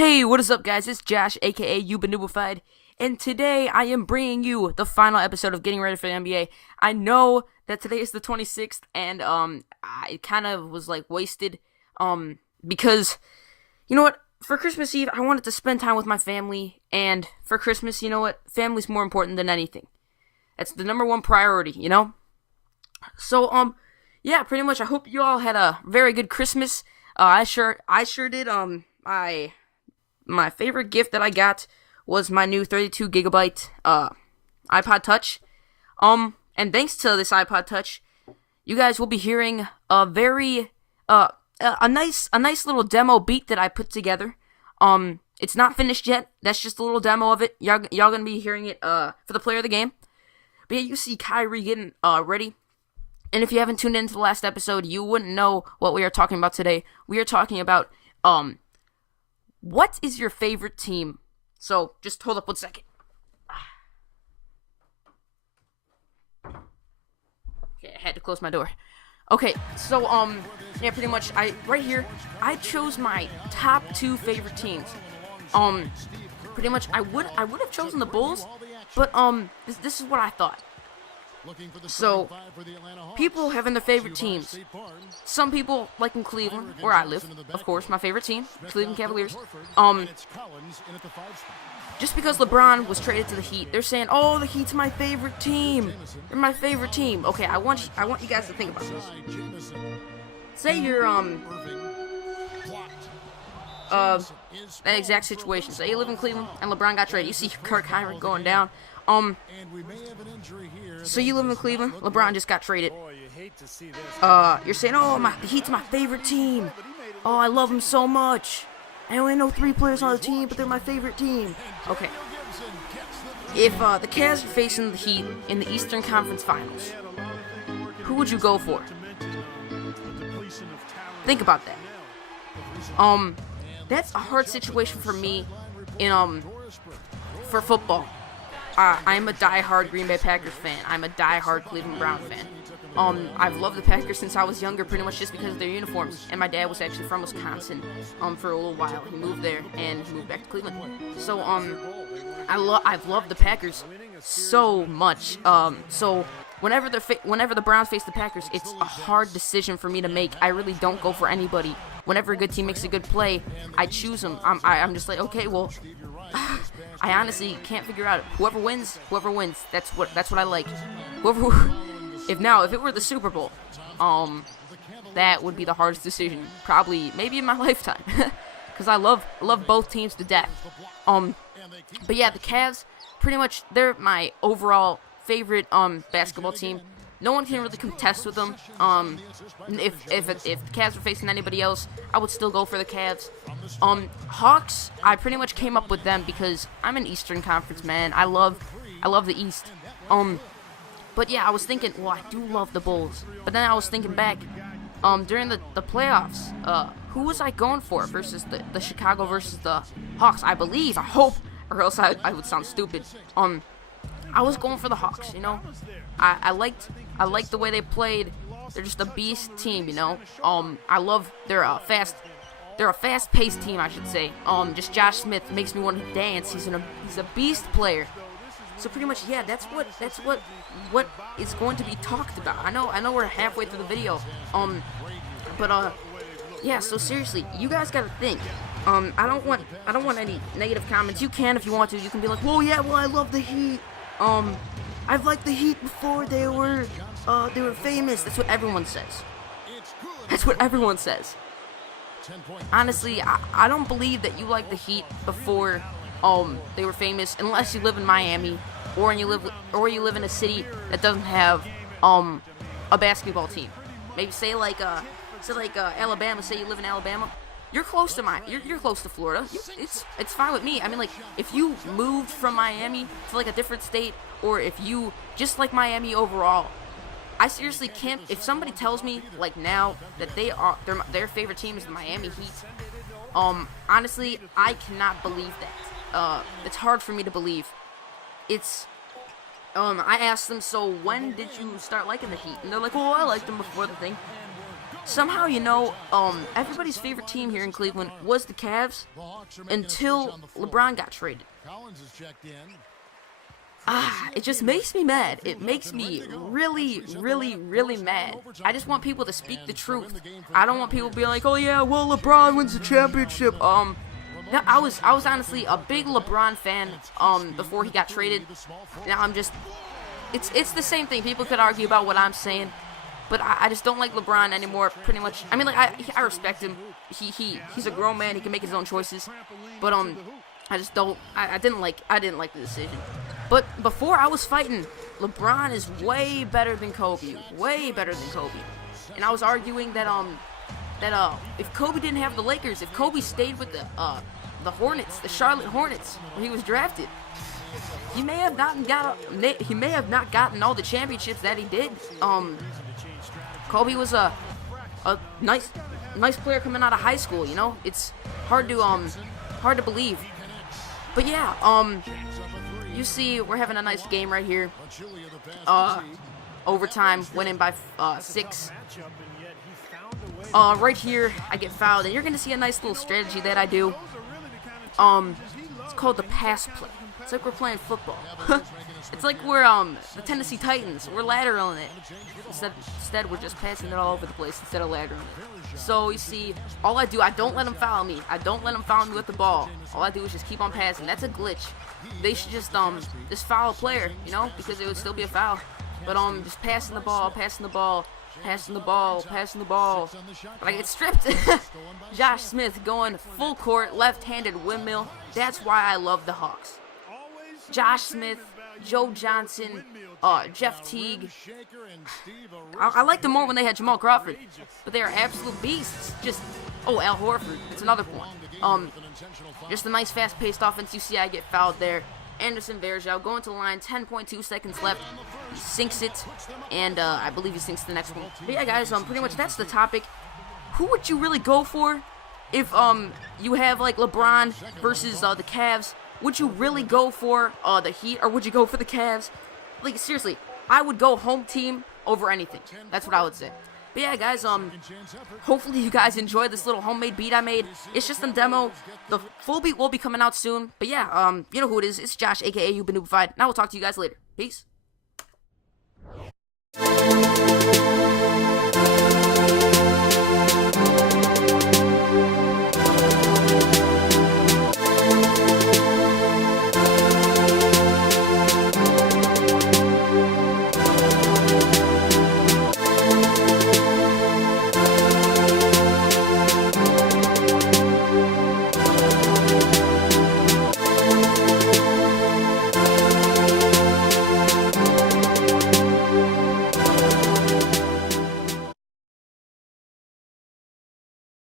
Hey, what is up, guys? It's Josh, aka You've Been Noobified, and today I am bringing you the final episode of Getting Ready for the NBA. I know that today is the 26th, and I kind of was like wasted, because you know what? For Christmas Eve, I wanted to spend time with my family, and for Christmas, you know what? Family's more important than anything. That's the number one priority, you know. So, yeah, pretty much. I hope you all had a very good Christmas. I sure did. My favorite gift that I got was my new 32 gigabyte iPod Touch. And thanks to this iPod Touch, you guys will be hearing a very a nice little demo beat that I put together. It's not finished yet. That's just a little demo of it. Y'all gonna be hearing it for the player of the game. But yeah, you see Kyrie getting ready. And if you haven't tuned into the last episode, you wouldn't know what we are talking about today. We are talking about what is your favorite team? So, just hold up 1 second. Okay, I had to close my door. Okay, so, yeah, pretty much, right here, I chose my top 2 favorite teams. Pretty much, I would have chosen the Bulls, but, this is what I thought. So, people having their favorite teams. Some people, like in Cleveland, where I live, of course, my favorite team, Cleveland Cavaliers. Just because LeBron was traded to the Heat, they're saying, "Oh, the Heat's my favorite team. They're my favorite team." Okay, I want you guys to think about this. Say you're that exact situation. Say you live in Cleveland and LeBron got traded. You see Kirk Hinrich going down. So you live in Cleveland, LeBron just got traded. You're saying, "Oh, the Heat's my favorite team. Oh, I love them so much. I only know 3 players on the team, but they're my favorite team." Okay. If the Cavs are facing the Heat in the Eastern Conference Finals, who would you go for? Think about that. That's a hard situation for me for football. I'm a die-hard Green Bay Packers fan. I'm a die-hard Cleveland Brown fan. I've loved the Packers since I was younger, pretty much just because of their uniforms. And my dad was actually from Wisconsin, for a little while. He moved there and he moved back to Cleveland. So, I've loved the Packers so much. So whenever the Browns face the Packers, it's a hard decision for me to make. I really don't go for anybody. Whenever a good team makes a good play, I choose them. I'm just like, okay, well, I honestly can't figure out. Whoever wins. That's what I like. If it were the Super Bowl, that would be the hardest decision, probably, maybe in my lifetime, because I love both teams to death. But yeah, the Cavs, pretty much, they're my overall favorite basketball team. No one can really contest with them. If the Cavs were facing anybody else, I would still go for the Cavs. Hawks, I pretty much came up with them because I'm an Eastern Conference man. I love the East. But yeah, I was thinking, well, I do love the Bulls. But then I was thinking back, during the playoffs, who was I going for versus the Chicago versus the Hawks? I hope, or else I would sound stupid. I was going for the Hawks, you know. I liked the way they played. They're just a beast team, you know. They're a fast-paced team, I should say. Just Josh Smith makes me want to dance. He's a beast player. So pretty much, yeah, that's what is going to be talked about. I know we're halfway through the video. Yeah, so seriously, you guys gotta think. I don't want any negative comments. You can if you want to. You can be like, "Well, yeah, I love the Heat. I've liked the Heat before they were famous." That's what everyone says. Honestly, I don't believe that you like the Heat before they were famous, unless you live in Miami or you live in a city that doesn't have a basketball team. Maybe say like Alabama. Say you live in Alabama. You're close to you're close to Florida. It's fine with me. I mean, like, if you moved from Miami to like a different state, or if you just like Miami overall, I seriously can't. If somebody tells me like now that their favorite team is the Miami Heat, honestly, I cannot believe that. It's hard for me to believe. I asked them, "So when did you start liking the Heat?" And they're like, "Well, I liked them before the thing." somehow, everybody's favorite team here in Cleveland was the Cavs until LeBron got traded. It just makes me mad. It makes me really, really, really mad. I just want people to speak the truth. I don't want people to be like, oh yeah, well, LeBron wins the championship. No, I was honestly a big LeBron fan, before he got traded. Now I'm just, it's the same thing. People could argue about what I'm saying, but I just don't like LeBron anymore, pretty much. I mean, like, I respect him. He's a grown man. He can make his own choices, but, I just don't, I didn't like the decision. But before I was fighting, LeBron is way better than Kobe. Way better than Kobe. And I was arguing that if Kobe didn't have the Lakers, if Kobe stayed with the Hornets, the Charlotte Hornets, where he was drafted, he may have not gotten all the championships that he did. Kobe was a nice player coming out of high school, It's hard to believe. But yeah, you see, we're having a nice game right here. Overtime, winning by 6. Right here, I get fouled, and you're gonna see a nice little strategy that I do. It's called the pass play. It's like we're playing football. It's like we're the Tennessee Titans. We're lateraling it. Instead, we're just passing it all over the place instead of lateraling it. So you see, all I do, I don't let them foul me. I don't let them foul me with the ball. All I do is just keep on passing. That's a glitch. They should just foul a player, because it would still be a foul. But just passing the ball. But I get stripped. Josh Smith going full court, left-handed windmill. That's why I love the Hawks. Josh Smith, Joe Johnson, Jeff Teague. I liked them more when they had Jamal Crawford, but they are absolute beasts. Al Horford. That's another point. Just a nice fast-paced offense. You see, I get fouled there. Anderson Varejao going to the line, 10.2 seconds left. He sinks it, and I believe he sinks the next one. But yeah, guys, pretty much that's the topic. Who would you really go for if you have like LeBron versus the Cavs? Would you really go for the Heat, or would you go for the Cavs? Like, seriously, I would go home team over anything. That's what I would say. But yeah, guys, hopefully you guys enjoyed this little homemade beat I made. It's just a demo. The full beat will be coming out soon. But yeah, you know who it is. It's Josh, aka You've Been Noobified. And I will talk to you guys later. Peace.